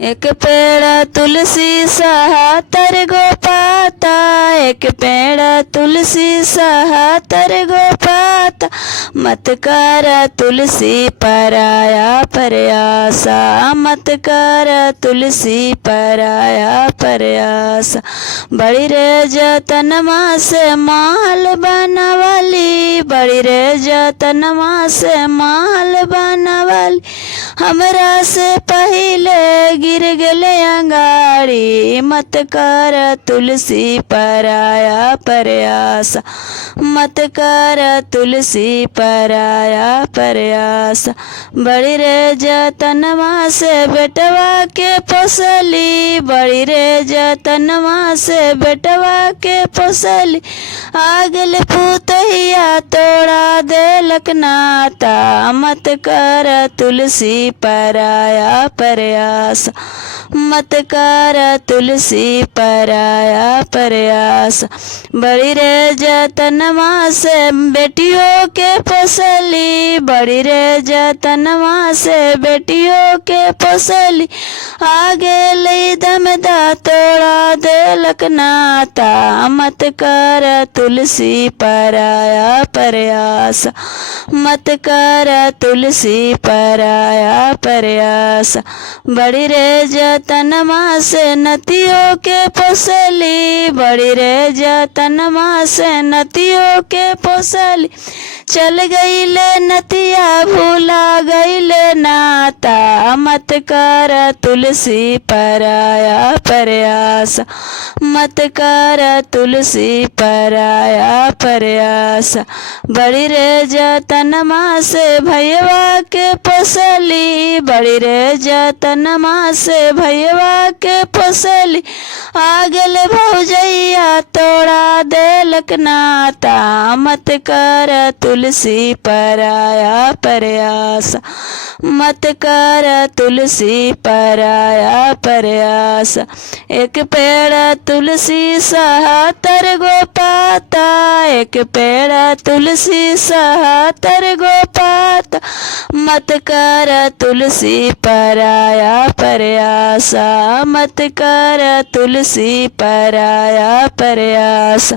एक पेड़ तुलसी सहतर गो पाता, एक पेड़ तुलसी सहतर गो पाता, मत कर तुलसी पराया प्रयासा, मत कर तुलसी पराया प्रयासा। बड़ी रे जतनमा से महल बनवली, बड़ी रे जतनमा से महल बनवली, हमरा से पहले गिर गले अंगाड़ी, मत कर तुलसी पराया प्रयास, मत कर तुलसी पराया प्रयास। बड़ी रे जतनमा से बेटवा के पोसली, बड़ी रे जतनमा से बेटवा के पोसली, आगल पुतहिया तोड़ा देलक नाता, मत कर तुलसी पराया प्रयास, मत कर तुलसी पराया प्रयास। बड़ी रे जतनमा से बेटियों के पोसली, बड़ी रे जतनमा से बेटियों के पोसली, आगे ले दमदा तोड़ा देलक नाता, मत कर तुलसी पराया प्रयास, मत कर तुलसी पराया प्रयास। बड़ी रे जतनमा से नतियों के पोसली, बड़ी रे जतनमा से नतियों के पोसली, चल गईले नतिया भूला गईले नाता, मत कर तुलसी पराया प्रयास, मत कर तुलसी पराया प्रयास। बड़ी रे जतनमा से भैया के पोसली, बड़ी रे जतनमा से भैया के पोसली, आगल भौजैया तोड़ा देलक नाता, मत कर तुलसी पराया प्रयास, मत कर तुलसी पराया प्रयास। एक पेड़ तुलसी सहतर गो पाता, एक पेड़ तुलसी सहतर गो पाता, मत कर तुलसी पराया प्रयास, मत कर तुलसी पराया प्रयास।